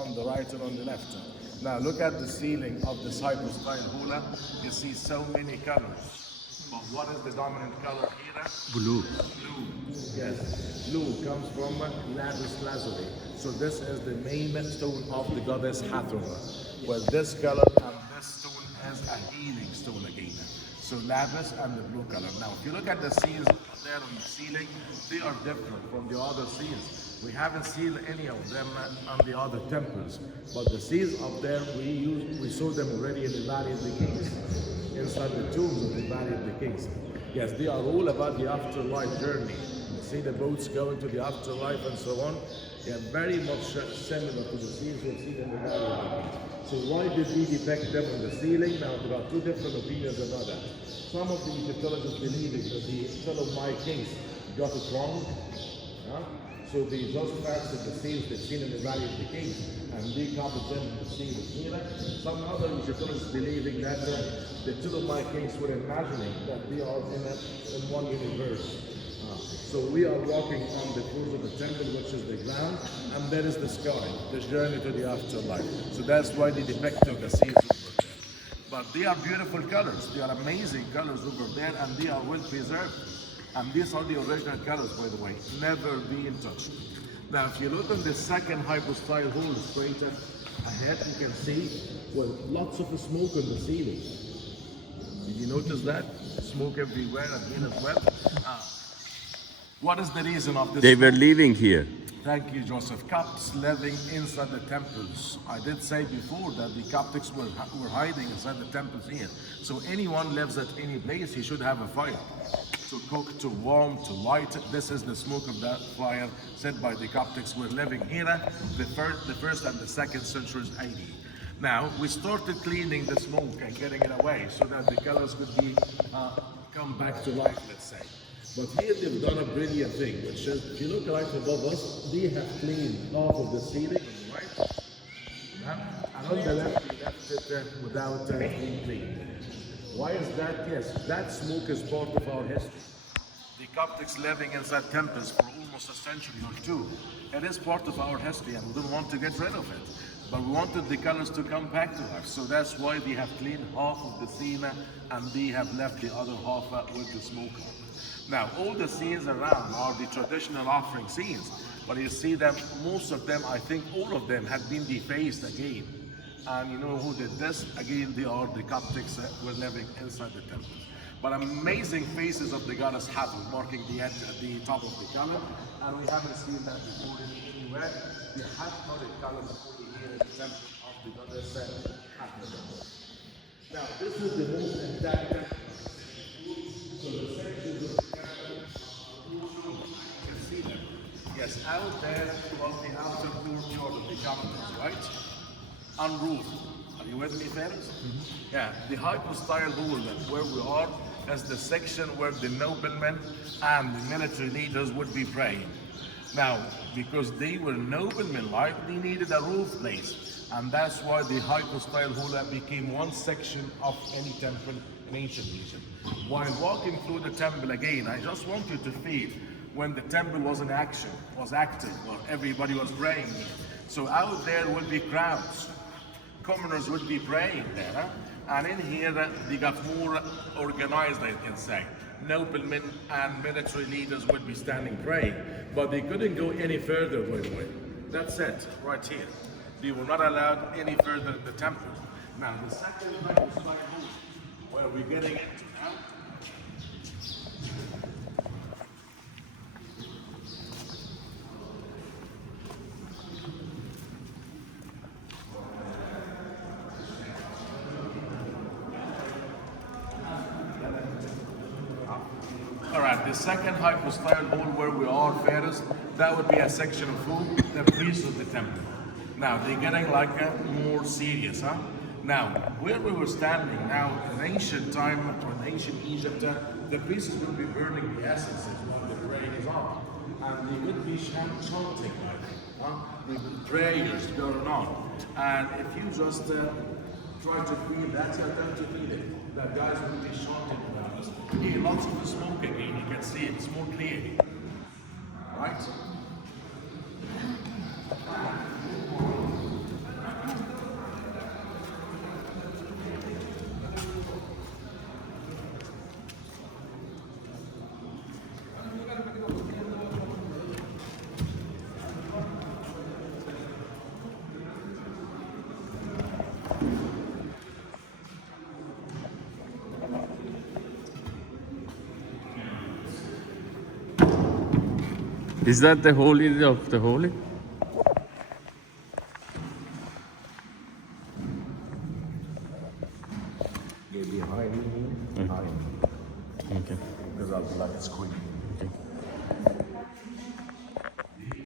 on the right and on the left. Now look at the ceiling of this hypostyle hula. You see so many colors. But what is the dominant color here? Blue. Blue. Yes. Blue comes from lapis lazuli. So this is the main stone of the goddess Hathor. Well, this color and this stone is a healing stone again. So lapis and the blue color. Now, if you look at the scenes there on the ceiling, they are different from the other scenes. We haven't seen any of them on the other temples, but the scenes up there we saw them already in the Valley of the Kings, inside the tombs of the Valley of the Kings. Yes, they are all about the afterlife journey. You see the boats going to the afterlife and so on. They are very much similar to the scenes we've seen in the Valley of the Kings. So why did we depict them on the ceiling? Now there are two different opinions about that. Some of the Egyptologists believing that the Ptolemy kings got it wrong. So they just fancied the scenes they've seen in the Valley of the Kings and they copied them to see the here. Some other Egyptologists believing that the Ptolemy kings were imagining that they are in one universe. So we are walking on the floors of the temple, which is the ground, and there is the sky, the journey to the afterlife. So that's why they depicted the scenes over there. But they are beautiful colors. They are amazing colors over there, and they are well preserved. And these are the original colors, by the way, never being touched. Now, if you look on the second hypostyle hole straight ahead, you can see, well, lots of smoke on the ceiling. Did you notice that? Smoke everywhere again as well. What is the reason of this? They were living here. Thank you, Joseph. Copts living inside the temples. I did say before that the Coptics were hiding inside the temples here. So anyone lives at any place, he should have a fire. To cook, to warm, to light. This is the smoke of that fire said by the Coptics were living here the first and the second centuries AD. Now, we started cleaning the smoke and getting it away so that the colors could be come back to life, let's say. But here they've done a brilliant thing, which is, if you look right above us, they have cleaned off of the ceiling on the right, and on the left, they left it without being cleaned. Why is that? Yes, that smoke is part of our history. The Coptics living inside temples for almost a century or two. It is part of our history, and we don't want to get rid of it. But we wanted the colors to come back to life, so that's why they have cleaned half of the scene, and they have left the other half with the smoke on. Now, all the scenes around are the traditional offering scenes, but you see them, most of them, I think all of them have been defaced again. And you know who did this? Again, they are the Coptics that were living inside the temple. But amazing faces of the goddess Hathor marking the edge at the top of the column, and we haven't seen that before anywhere. The Hathoric column only here in the temple of the goddess Hathor. Now, this is the most intact temple. So the sections of the temple, you can see them. Yes, out there was the outer courtyard of the Coptics, right? Unroofed. Are you with me, friends? Yeah, the hypostyle hall where we are is the section where the noblemen and the military leaders would be praying. Now, because they were noblemen, like, they needed a roof place, and that's why the hypostyle hall became one section of any temple in ancient Egypt. While walking through the temple again, I just want you to feel when the temple was in action, was active, or everybody was praying here. So out there would be crowds. Commoners would be praying there, and in here they got more organized, I can say. Noblemen and military leaders would be standing praying, but they couldn't go any further, by the way. That's it, right here. They were not allowed any further in the temple. Now, the second hypostyle hall, where we're getting into now, the second hypostyle hall where we are, Ferris, that would be a section of who? The priests of the temple. Now, they're getting like more serious, huh? Now, where we were standing now, in ancient time, or in ancient Egypt, the priests would be burning the essences while the praying is on. And they would be chanting, with prayers going on. And if you just try to feel that, you attempt to feel it, that guys will be chanting around us. Here, lots of the smoke again, you can see it's more clear. Right? Is that the holy of the holy? You'll be hiding here, hide. Okay. Because I'll be like a squid.